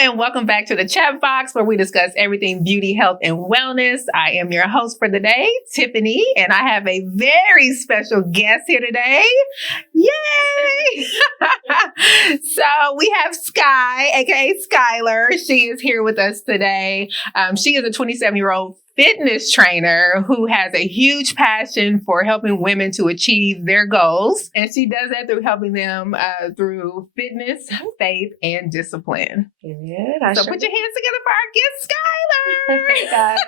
and welcome back to the Chatbox, where we discuss everything beauty, health, and wellness. I am your host for the day, Tiffany, and I have a very special guest here today. Yay! So we have Sky, aka Skylar. She is here with us today. She is a 27-year-old fitness trainer who has a huge passion for helping women to achieve their goals. And she does that through helping them through fitness, faith, and discipline. Yeah, so put your hands together for our guest, Skylar. Hey, guys.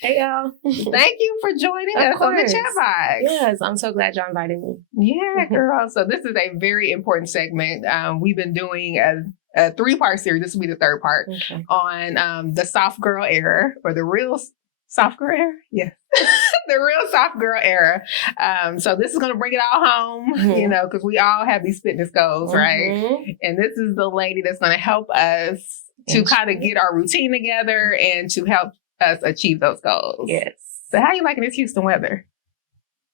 Hey, y'all. Thank you for joining us on the Chatbox. Yes, I'm so glad y'all invited me. Yeah, girl. So this is a very important segment. We've been doing a 3-part series. This will be the 3rd part on the soft girl era, or the real soft girl era. Yeah. The real soft girl era. So this is going to bring it all home, because we all have these fitness goals, right? And this is the lady that's going to help us to kind of get our routine together and to help us achieve those goals. Yes. So how you liking this Houston weather?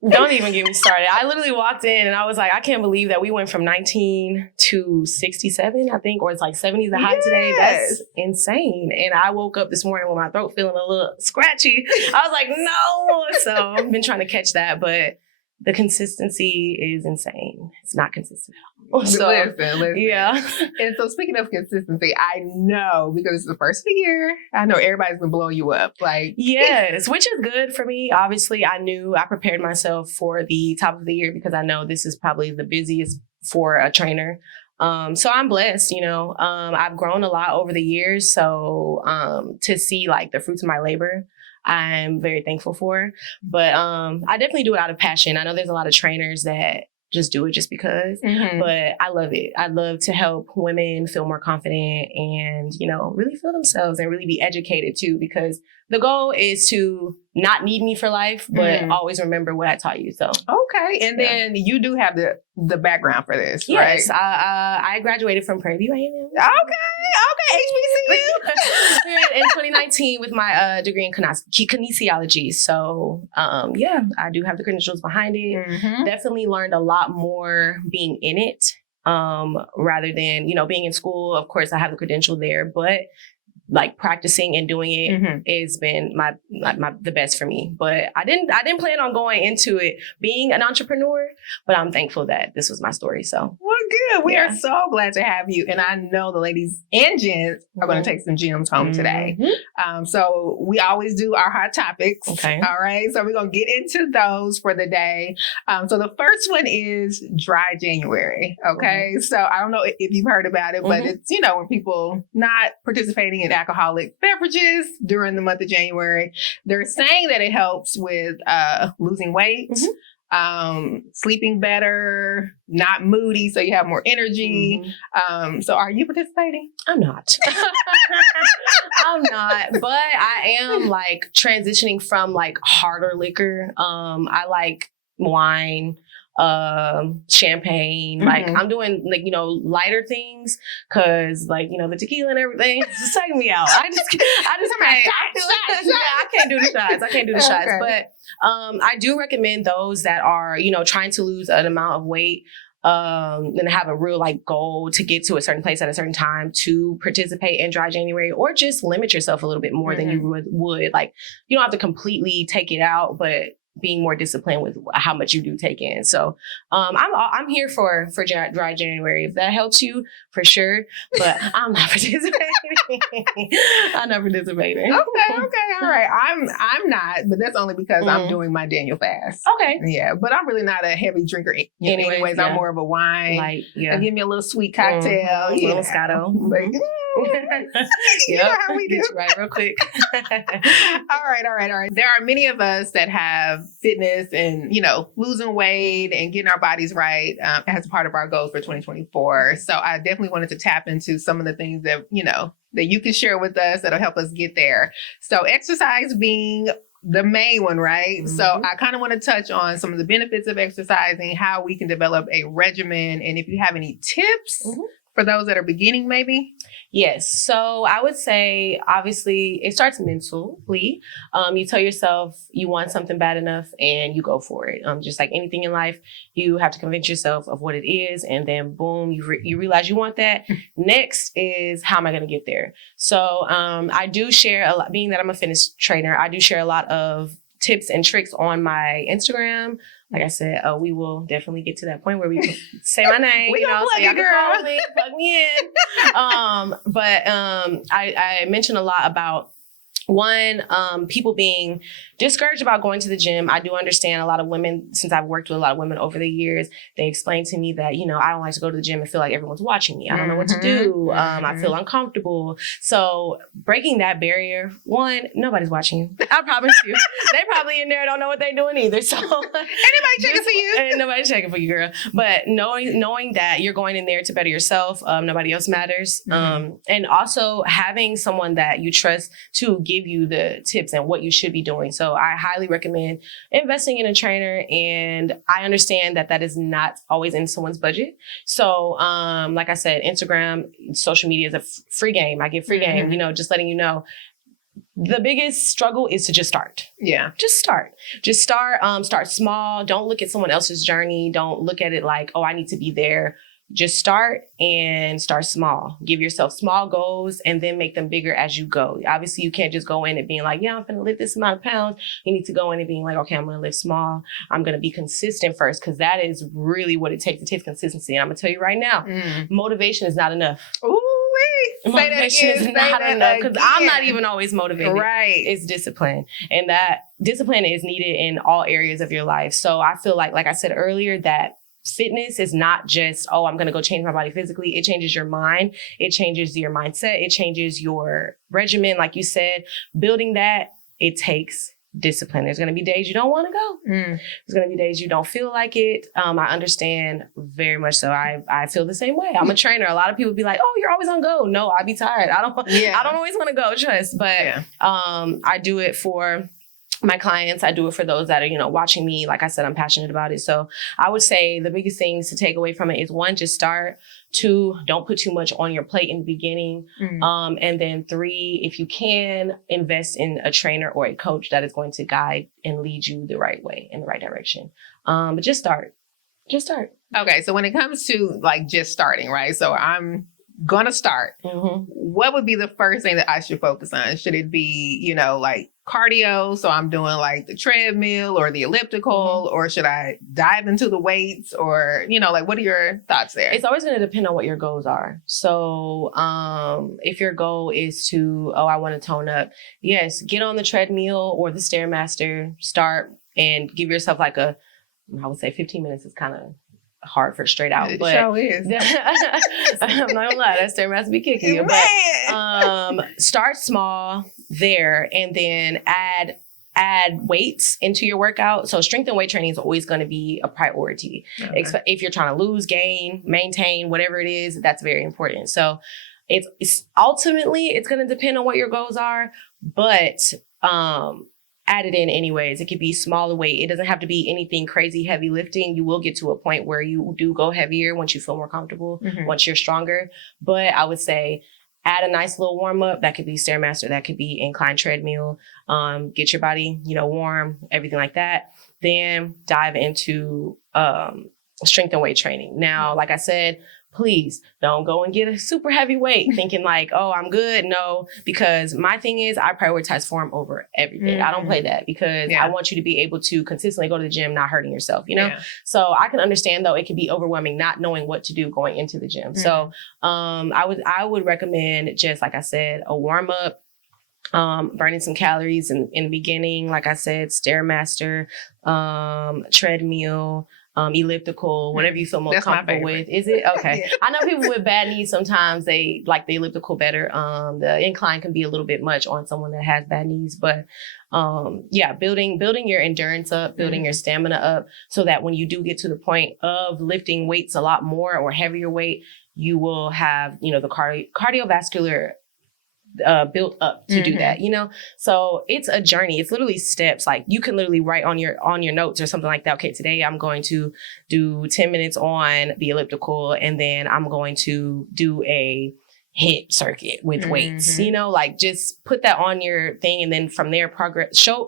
Don't even get me started. I literally walked in and I was like, I can't believe that we went from 19 to 67, I think, or it's like 70 the high today. That's insane. And I woke up this morning with my throat feeling a little scratchy. I was like, no. So I've been trying to catch that, but the consistency is insane. It's not consistent. So, listen. Yeah. And so speaking of consistency, I know, because it's the first of the year, I know everybody's been blowing you up. Yes, which is good for me. Obviously, I prepared myself for the top of the year because I know this is probably the busiest for a trainer. So I'm blessed, I've grown a lot over the years. So to see like the fruits of my labor, I'm very thankful for. But I definitely do it out of passion. I know there's a lot of trainers that just do it just because, but I love it. I love to help women feel more confident and, really feel themselves and really be educated too, because the goal is to not need me for life, but always remember what I taught you. So, okay. And then you do have the background for this, right? Yes. I graduated from Prairie View A&M. Okay. HBCU. In 2019 with my degree in kinesiology. So, I do have the credentials behind it. Definitely learned a lot more being in it rather than, being in school. Of course, I have the credential there, but like practicing and doing it has been the best for me. But I didn't plan on going into it being an entrepreneur, but I'm thankful that this was my story. So good. We are so glad to have you. And I know the ladies and gents are going to take some gems home today. So we always do our hot topics. Okay. All right. So we're going to get into those for the day. So the first one is dry January. Okay. So I don't know if you've heard about it, but it's, when people not participating in alcoholic beverages during the month of January, they're saying that it helps with losing weight, sleeping better, not moody, so you have more energy. So are you participating? I'm not. I'm not, but I am like transitioning from like harder liquor. I like wine, champagne, like I'm doing like, lighter things because like, the tequila and everything is just taking me out. I can't do the shots. But I do recommend those that are, trying to lose an amount of weight and have a real like goal to get to a certain place at a certain time to participate in dry January, or just limit yourself a little bit more than you would. Like, you don't have to completely take it out, but being more disciplined with how much you do take in. So I'm here for dry January. If that helps you, for sure. But I'm not participating. I'm not participating. Okay, all right. I'm not, but that's only because I'm doing my Daniel fast. Okay. Yeah, but I'm really not a heavy drinker. Anyways, I'm more of a wine. Like, yeah. Give me a little sweet cocktail. Little Moscato. You know how we do. Get you right real quick. All right. There are many of us that have fitness and, losing weight and getting our bodies right as a part of our goals for 2024. So I definitely wanted to tap into some of the things that, that you can share with us that'll help us get there. So exercise being the main one, right? So I kind of want to touch on some of the benefits of exercising, how we can develop a regimen, and if you have any tips for those that are beginning, maybe? Yes. So I would say, obviously, it starts mentally. You tell yourself you want something bad enough and you go for it. Just like anything in life, you have to convince yourself of what it is. And then boom, you realize you want that. Next is, how am I going to get there? So I do share a lot, being that I'm a fitness trainer, I do share a lot of tips and tricks on my Instagram. Like I said, we will definitely get to that point where we say my name. We gonna plug it, girl. Plug me in. But I mentioned a lot about people being discouraged about going to the gym. I do understand a lot of women, since I've worked with a lot of women over the years, they explain to me that, you know, I don't like to go to the gym and feel like everyone's watching me. I don't know what to do. I feel uncomfortable. So breaking that barrier, one, nobody's watching you. I promise you. They probably in there don't know what they're doing either. So anybody checking for you? Ain't nobody checking for you, girl. But knowing that you're going in there to better yourself, nobody else matters. And also having someone that you trust to give you the tips and what you should be doing. So I highly recommend investing in a trainer. And I understand that is not always in someone's budget. So like I said, Instagram, social media is a free game. I give free game, you know, just letting you know. The biggest struggle is to just start. Yeah. Just start. Start small. Don't look at someone else's journey. Don't look at it like, oh, I need to be there. Just start small. Give yourself small goals and then make them bigger as you go. Obviously, you can't just go in and being like, yeah, I'm going to lift this amount of pounds. You need to go in and being like, okay, I'm going to lift small. I'm going to be consistent first, because that is really what it takes. It takes consistency. And I'm going to tell you right now, motivation is not enough. Ooh. Motivation is not enough, because I'm not even always motivated. Right. It's discipline. And that discipline is needed in all areas of your life. So I feel like I said earlier, that fitness is not just, oh, I'm going to go change my body physically. It changes your mind. It changes your mindset. It changes your regimen. Like you said, building that, it takes discipline. There's going to be days you don't want to go. There's going to be days you don't feel like it. I understand very much so. I feel the same way. I'm a trainer. A lot of people be like, oh, you're always on go. No, I be tired. I don't always want to go, trust. But I do it for my clients. I do it for those that are, you know, watching me. Like I said, I'm passionate about it. So I would say the biggest things to take away from it is, one, just start. 2, don't put too much on your plate in the beginning. And then 3, if you can, invest in a trainer or a coach that is going to guide and lead you the right way, in the right direction. But just start. Just start. Okay. So when it comes to like just starting, right? So I'm going to start. What would be the first thing that I should focus on? Should it be, you know, like cardio? So I'm doing like the treadmill or the elliptical, or should I dive into the weights, or, you know, like, what are your thoughts there? It's always going to depend on what your goals are. So if your goal is to, I want to tone up, yes, get on the treadmill or the Stairmaster, start and give yourself like I would say 15 minutes is kind of hard for straight out, but sure is. I'm not gonna lie, that Stairmaster be kicking you. But start small there, and then add weights into your workout. So strength and weight training is always going to be a priority. If you're trying to lose, gain, maintain, whatever it is, that's very important. So it's ultimately, it's going to depend on what your goals are, but add it in anyways. It could be smaller weight. It doesn't have to be anything crazy heavy lifting. You will get to a point where you do go heavier once you feel more comfortable, once you're stronger. But I would say add a nice little warm up. That could be Stairmaster. That could be incline treadmill. Get your body, you know, warm, everything like that. Then dive into strength and weight training. Now, like I said, please don't go and get a super heavy weight thinking like, oh, I'm good. No, because my thing is I prioritize form over everything. I don't play that, because I want you to be able to consistently go to the gym, not hurting yourself, you know? So I can understand, though, it can be overwhelming not knowing what to do going into the gym. So I would recommend, just like I said, a warm up, burning some calories in the beginning. Like I said, Stairmaster, treadmill, elliptical, whatever you feel most comfortable with. Is it? Okay. I know people with bad knees, sometimes they like the elliptical better. The incline can be a little bit much on someone that has bad knees, but building your endurance up, building your stamina up, so that when you do get to the point of lifting weights a lot more or heavier weight, you will have, you know, the cardiovascular built up to do that, you know? So it's a journey. It's literally steps. Like you can literally write on your notes or something like that. Okay, today I'm going to do 10 minutes on the elliptical, and then I'm going to do a hip circuit with weights, you know, like just put that on your thing. And then from there,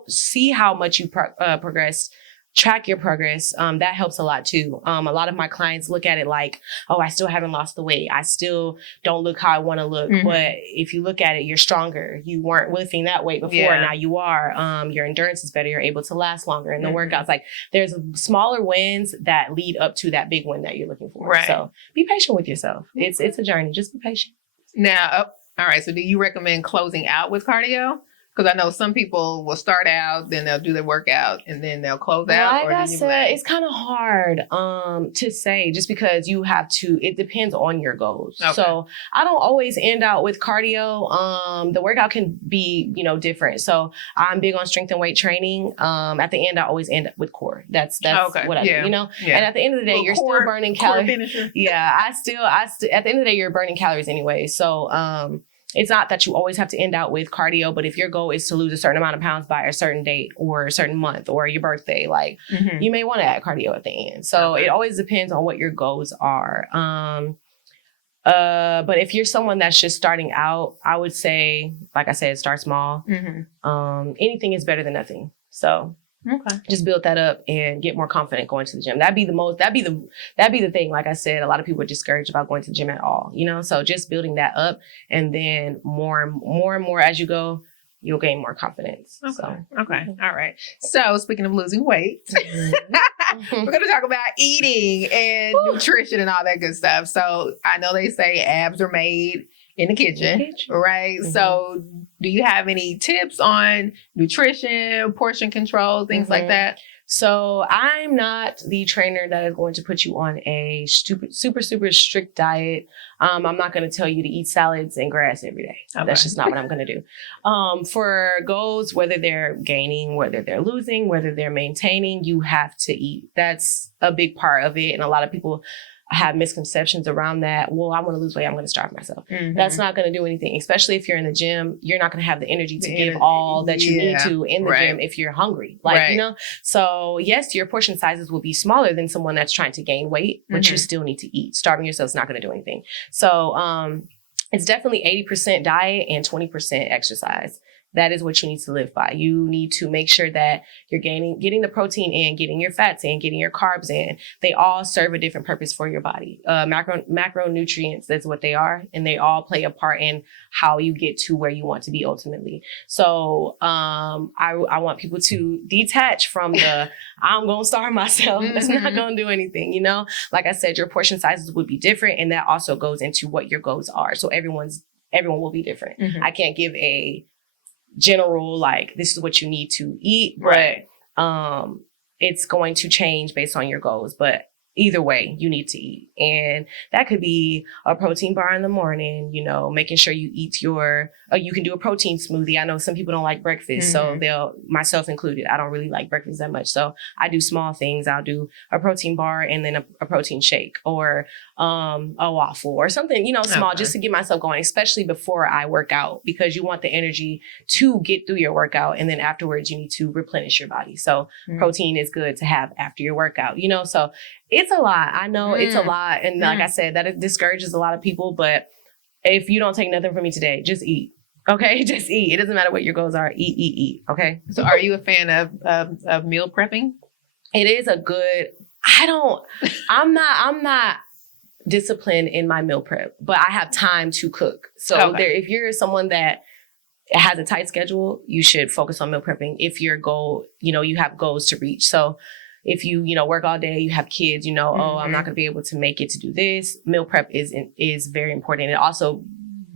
see how much you progress. Track your progress. That helps a lot too. A lot of my clients look at it like, oh, I still haven't lost the weight. I still don't look how I want to look. But if you look at it, you're stronger. You weren't lifting that weight before. Now you are. Your endurance is better. You're able to last longer in the workouts. Like there's smaller wins that lead up to that big win that you're looking for. Right. So be patient with yourself. It's a journey. Just be patient. Now, all right. So do you recommend closing out with cardio? Because I know some people will start out, then they'll do their workout, and then they'll close out. Like I said, it's kind of hard to say just because you have to, it depends on your goals. Okay. So I don't always end out with cardio. The workout can be, you know, different. So I'm big on strength and weight training. At the end, I always end up with core. That's what I do, you know? Yeah. And at the end of the day, you're still burning calories. Yeah, I still, at the end of the day, you're burning calories anyway. So, it's not that you always have to end out with cardio, but if your goal is to lose a certain amount of pounds by a certain date or a certain month or your birthday, like you may want to add cardio at the end. So it always depends on what your goals are. But if you're someone that's just starting out, I would say, like I said, start small. Anything is better than nothing. So just build that up and get more confident going to the gym. That'd be the thing. Like I said, a lot of people are discouraged about going to the gym at all, you know? So just building that up, and then more and more as you go, you'll gain more confidence. Okay. All right. So speaking of losing weight, we're going to talk about eating and nutrition and all that good stuff. So I know they say abs are made in the kitchen, right? So do you have any tips on nutrition, portion control, things like that? So I'm not the trainer that is going to put you on a super strict diet. I'm not going to tell you to eat salads and grass every day. That's just not what I'm going to do. For goals, whether they're gaining, whether they're losing, whether they're maintaining, you have to eat. That's a big part of it. And a lot of people have misconceptions around that. Well, I want to lose weight, I'm going to starve myself. That's not going to do anything, especially if you're in the gym. You're not going to have the energy to give all that you need to in the gym if you're hungry. Like, you know, so yes, your portion sizes will be smaller than someone that's trying to gain weight, but you still need to eat. Starving yourself is not going to do anything. So, it's definitely 80% diet and 20% exercise. That is what you need to live by. You need to make sure that you're getting the protein in, getting your fats in, getting your carbs in. They all serve a different purpose for your body. Macronutrients, that's what they are. And they all play a part in how you get to where you want to be ultimately. So, I want people to detach from the, I'm going to starve myself. That's not going to do anything. You know, like I said, your portion sizes would be different. And that also goes into what your goals are. So everyone will be different. I can't give a general, like, this is what you need to eat, but it's going to change based on your goals. But either way, you need to eat. And that could be a protein bar in the morning, you know, making sure you eat you can do a protein smoothie. I know some people don't like breakfast, so myself included, I don't really like breakfast that much. So I do small things. I'll do a protein bar and then a protein shake, or a waffle or something, you know, small, just to get myself going, especially before I work out, because you want the energy to get through your workout. And then afterwards you need to replenish your body. So protein is good to have after your workout, you know, so it's a lot. I know it's a lot. And like I said, that it discourages a lot of people, but if you don't take nothing from me today, just eat. Okay. Just eat. It doesn't matter what your goals are. Eat. Okay. So are you a fan of meal prepping? It is a good, I'm not disciplined in my meal prep, but I have time to cook. So if you're someone that has a tight schedule, you should focus on meal prepping. If your goal, you know, you have goals to reach. So if you work all day, you have kids, you know, oh, I'm not going to be able to make it to do this. Meal prep is very important. It also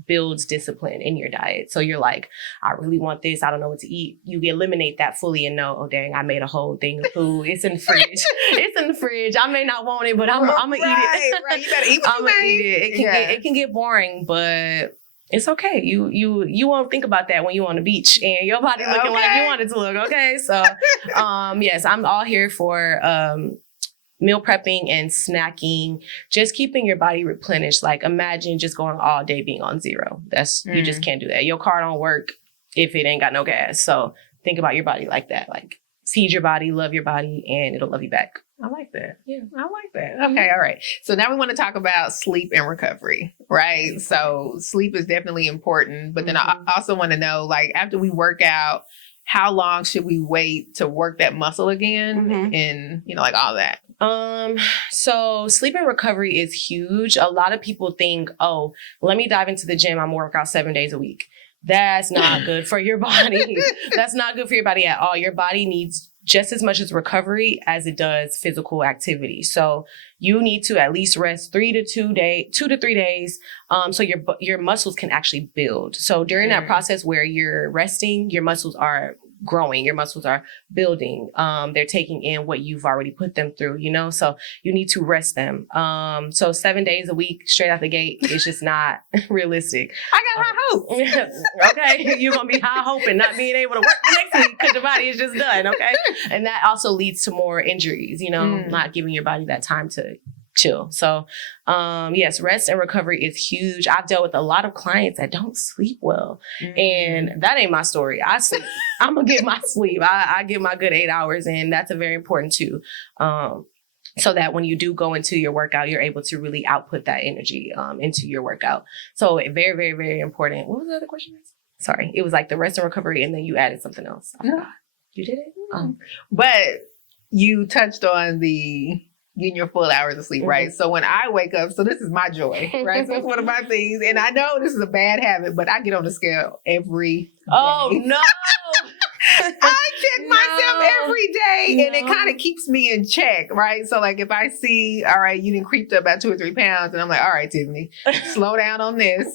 builds discipline in your diet. So you're like, I really want this. I don't know what to eat. You eliminate that fully and know, oh, dang, I made a whole thing of food. It's in the fridge. It's in the fridge. I may not want it, but I'm going to eat it. Right. You better eat what I'm going to eat it. It can get boring, but it's okay. You won't think about that when you're on the beach and your body looking like you want it to look. Okay. So, yes, I'm all here for, meal prepping and snacking, just keeping your body replenished. Like imagine just going all day being on zero. You just can't do that. Your car don't work if it ain't got no gas. So think about your body like that. Like feed your body, love your body, and it'll love you back. I like that. Yeah. I like that. Okay. All right. So now we want to talk about sleep and recovery, right? So sleep is definitely important, but then I also want to know, like, after we work out, how long should we wait to work that muscle again? And, like all that. So sleep and recovery is huge. A lot of people think, oh, let me dive into the gym. I'm gonna work out 7 days a week. That's not good for your body. That's not good for your body at all. Your body needs just as much as recovery as it does physical activity. So you need to at least rest 2 to 3 days, so your muscles can actually build. So during that process where you're resting, your muscles are growing, your muscles are building. They're taking in what you've already put them through, so you need to rest them. So 7 days a week straight out the gate is just not realistic. I got high hopes. Okay, you're gonna be high hoping, not being able to work the next week because your body is just done. Okay, and that also leads to more injuries. Not giving your body that time to chill. So, yes, rest and recovery is huge. I've dealt with a lot of clients that don't sleep well, and that ain't my story. I sleep. I'm gonna get my sleep. I get my good 8 hours, and that's a very important too. So that when you do go into your workout, you're able to really output that energy into your workout. So very, very, very important. What was the other question? Sorry, it was like the rest and recovery, and then you added something else. I forgot. You did it? But you touched on the getting your full hours of sleep, right? So when I wake up, so this is my joy, right? So it's one of my things. And I know this is a bad habit, but I get on the scale every day. Oh, no. I check myself every day, and it kind of keeps me in check, right? So like if I see, all right, you didn't creep up about 2 or 3 pounds, and I'm like, all right, Tiffany, slow down on this.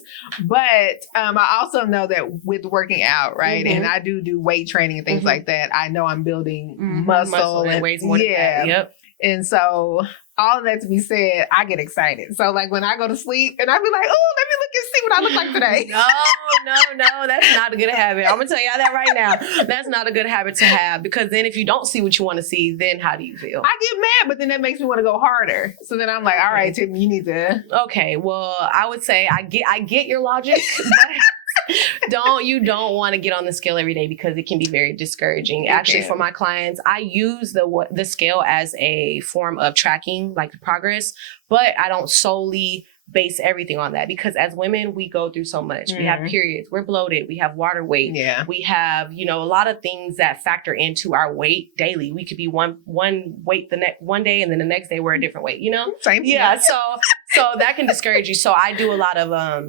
But I also know that with working out, right, and I do weight training and things like that, I know I'm building muscle and weighs more than that. Yep. And so all of that to be said, I get excited. So like when I go to sleep and I be like, oh, let me look and see what I look like today. No, that's not a good habit. I'm going to tell y'all that right now. That's not a good habit to have, because then if you don't see what you want to see, then how do you feel? I get mad, but then that makes me want to go harder. So then I'm like, all right, Tim, you need to. Okay, well, I would say I get your logic, but you don't want to get on the scale every day because it can be very discouraging. Actually, for my clients, I use the scale as a form of tracking like the progress, but I don't solely base everything on that, because as women, we go through so much. We have periods, we're bloated, we have water weight, we have, a lot of things that factor into our weight daily. We could be one weight one day, and then the next day we're a different weight, Same. Yeah. So that can discourage you. So I do a lot of,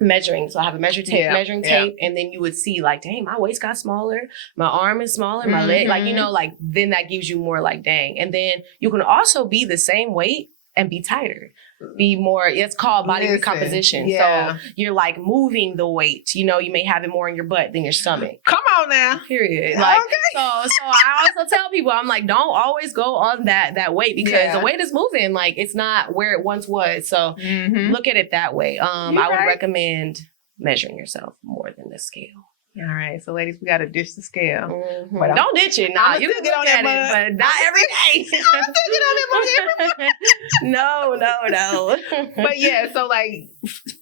measuring. So I have a measuring tape, and then you would see like, dang, my waist got smaller, my arm is smaller, my leg, then that gives you more like, dang. And then you can also be the same weight and be tighter, be more, it's called body recomposition. So you're like moving the weight, you may have it more in your butt than your stomach. Come on now. Period. Like, so I also tell people, I'm like, don't always go on that weight, because the weight is moving. Like it's not where it once was. So look at it that way. I would recommend measuring yourself more than the scale. All right, so ladies, we got to ditch the scale. But don't ditch it. Nah, you can get on that, but not every day. I'm still get on that every day. No. But yeah, so like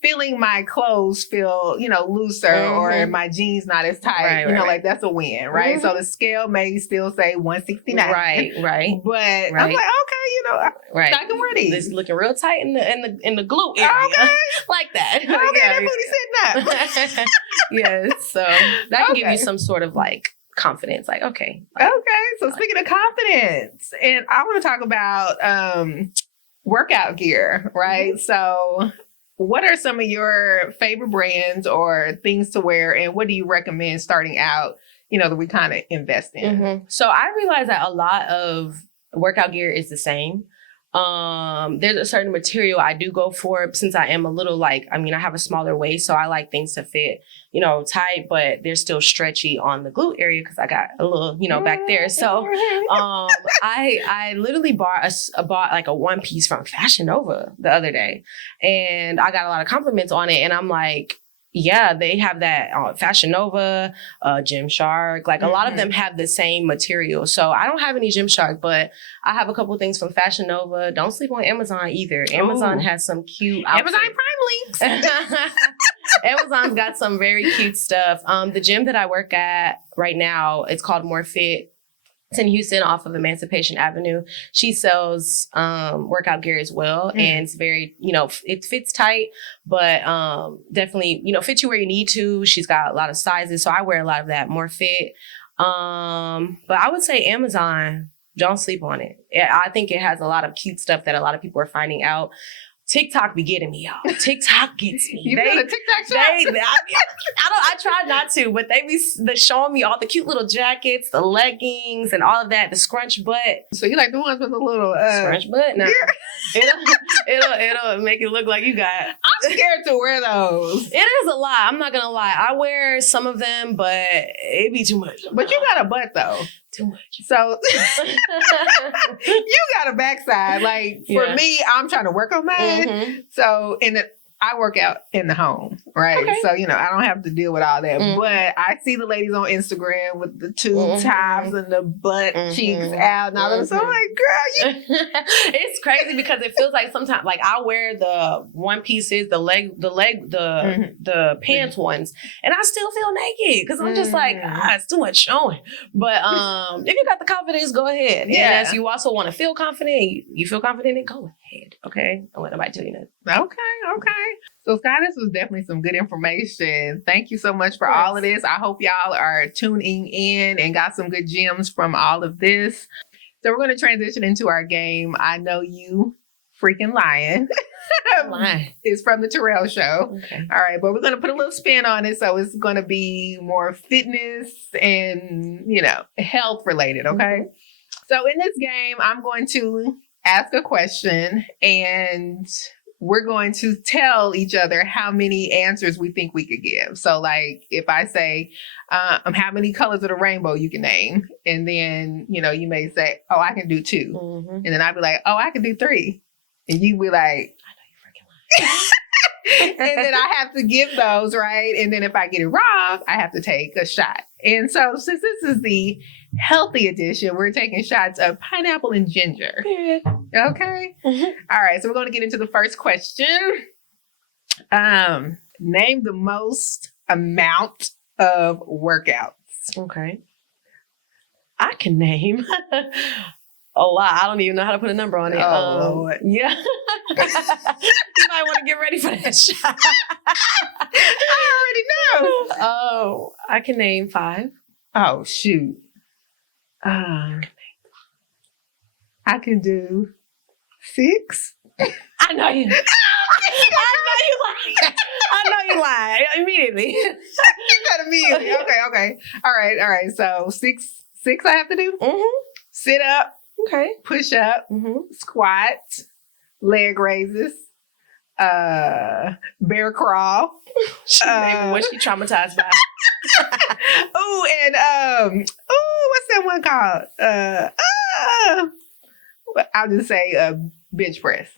feeling my clothes feel, looser, or my jeans not as tight, right. Like that's a win, right? So the scale may still say 169. Right. But I'm like, okay, I can wear these. It's looking real tight in the glute area. Okay. Like that. Okay, that booty sitting up. Yes, so that can give you some sort of like confidence, like, okay. So speaking of confidence, and I want to talk about workout gear, right? So what are some of your favorite brands or things to wear, and what do you recommend starting out, that we kind of invest in? So I realize that a lot of workout gear is the same. There's a certain material I do go for, since I am a little I have a smaller waist, so I like things to fit, tight, but they're still stretchy on the glute area because I got a little, back there. So, I literally bought like a one piece from Fashion Nova the other day, and I got a lot of compliments on it, and I'm like, yeah, they have that Fashion Nova, Gymshark. Like a lot of them have the same material. So I don't have any Gymshark, but I have a couple things from Fashion Nova. Don't sleep on Amazon either. Amazon has some cute outfits. Amazon Prime links. Amazon's got some very cute stuff. The gym that I work at right now, it's called More Fit. It's in Houston off of Emancipation Avenue. She sells workout gear as well. And it's very, it fits tight, but definitely, fits you where you need to. She's got a lot of sizes. So I wear a lot of that, More Fit. But I would say Amazon, don't sleep on it. I think it has a lot of cute stuff that a lot of people are finding out. TikTok be getting me, y'all. TikTok gets me. You got a TikTok shop? I try not to, but they showing me all the cute little jackets, the leggings, and all of that, the scrunch butt. So you like the ones with the little scrunch butt? No. It'll make it look like you got. I'm scared to wear those. It is a lot. I'm not gonna lie. I wear some of them, but it be too much. But you got a butt though. Too much. So you got a backside. Like for me, I'm trying to work on mine. So I work out in the home, right? Okay. So, I don't have to deal with all that. But I see the ladies on Instagram with the tube tops and the butt cheeks out and all that. So I'm like, girl, it's crazy because it feels like sometimes, like I wear the one pieces, the pants ones, and I still feel naked because I'm just like, it's too much showing. But if you got the confidence, go ahead. Yeah. And as you also want to feel confident, you feel confident, then go ahead. Okay? Don't let nobody tell you nothing. Okay. So, Sky, this was definitely some good information. Thank you so much for all of this. I hope y'all are tuning in and got some good gems from all of this. So, we're going to transition into our game. I Know You Freaking Lying. It's from the Terrell Show. Okay. All right, but we're going to put a little spin on it. So, it's going to be more fitness and, health related. Okay. So, in this game, I'm going to ask a question and we're going to tell each other how many answers we think we could give. So like if I say, how many colors of the rainbow you can name? And then, you may say, oh, I can do 2. And then I'd be like, oh, I can do 3. And you be like, I know you're freaking lying. And then I have to give those, right? And then if I get it wrong, I have to take a shot. And so since this is the healthy edition, we're taking shots of pineapple and ginger. Okay? All right, so we're going to get into the first question. Name the most amount of workouts. Okay. I can name a lot. I don't even know how to put a number on it. Oh, Lord. Yeah. You might want to get ready for that shot. I already know. Oh, I can name 5. Oh, shoot. I can do 6. I know you. I know you lie immediately. That immediately. Okay. All right. So 6 I have to do. Sit up. Okay. Push up. Squat. Leg raises. Bear crawl. What she traumatized by? Oh, and what's that one called? I'll just say bench press.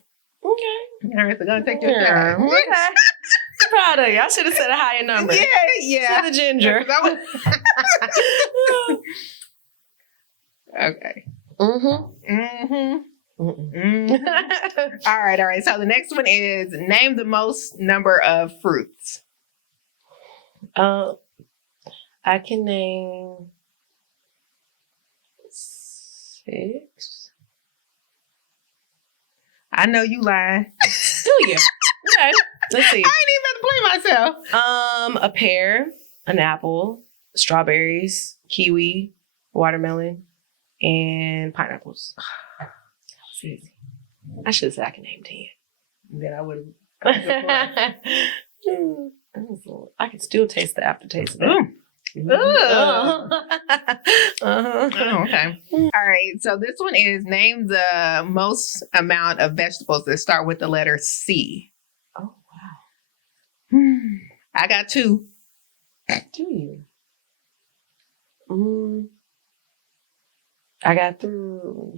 Okay. All right, so gonna take your shot. Okay. I'm proud of you. I should have said a higher number. Yeah. To the ginger. Okay. All right. So the next one is name the most number of fruits. I can name 6. I know you lying. Do you? Okay. Let's see. I ain't even about to play myself. A pear, an apple, strawberries, kiwi, watermelon, and pineapples. That was easy. I should have said I can name 10. Then I would have. I can still taste the aftertaste of that. Okay. All right. So this one is name the most amount of vegetables that start with the letter C. Oh, wow. I got 2. Do you? I got 3.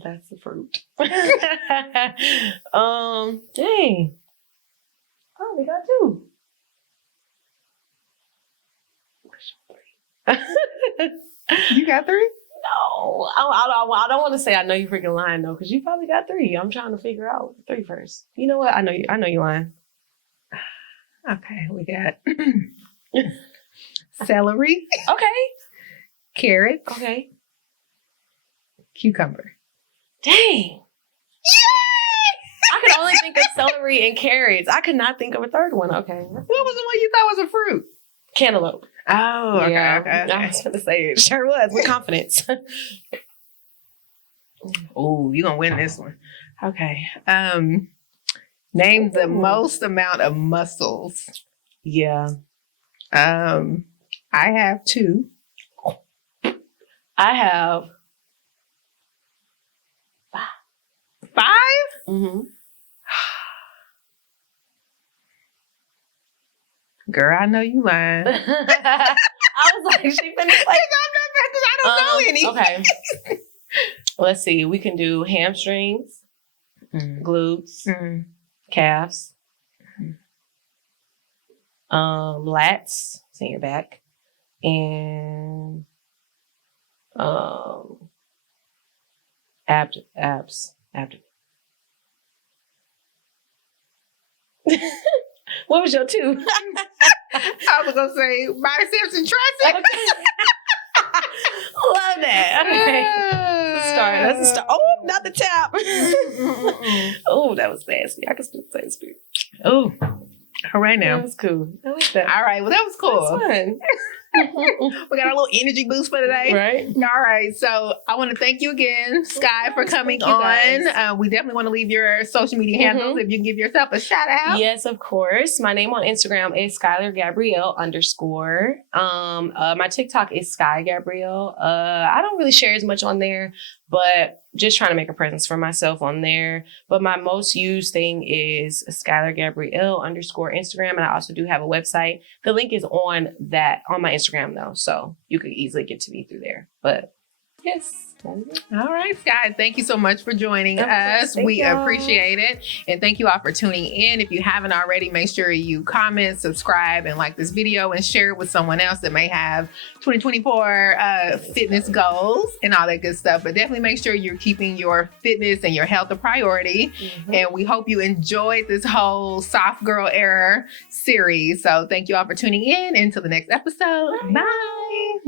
That's the fruit. Dang. I only got 2. You got 3? No, I don't want to say I know you freaking lying though, because you probably got 3. I'm trying to figure out 3 first. You know what? I know you lying. Okay, we got celery, Okay. carrot, Okay. cucumber. Dang. I could only think of celery and carrots. I could not think of a third one. Okay. What was the one you thought was a fruit? Cantaloupe. Oh, okay, Yeah, okay. I was going to say it. Sure was, with confidence. Oh, you're going to win this one. Okay. Name the most amount of muscles. Yeah. I have 2. I have 5? Mm-hmm. Girl, I know you lying. I was like, she finished like, I don't know any. Okay. Let's see. We can do hamstrings, glutes, calves, lats, in your back, and abs. What was your 2? I was going to say biceps and triceps. Love that. Okay. Let's start. Oh, not the tap. Oh, that was nasty. I can still taste it. Oh, all right now. That was cool. I like that. All right. Well, that was cool. That's fun. We got a little energy boost for today. Right. All right. So I want to thank you again, Sky, for coming Thank you, on. We definitely want to leave your social media handles if you can give yourself a shout out. Yes, of course. My name on Instagram is Skylar Gabrielle _ my TikTok is Sky Gabrielle. I don't really share as much on there, but just trying to make a presence for myself on there. But my most used thing is Skylar Gabrielle _ Instagram. And I also do have a website. The link is on my Instagram though. So you could easily get to me through there. But yes. All right, Sky. Thank you so much for joining us. Thank We y'all. appreciate it. And thank you all for tuning in. If you haven't already, make sure you comment, subscribe, and like this video and share it with someone else that may have 2024 fitness goals and all that good stuff. But definitely make sure you're keeping your fitness and your health a priority. And we hope you enjoyed this whole Soft Girl Era series. So thank you all for tuning in. Until the next episode. Bye.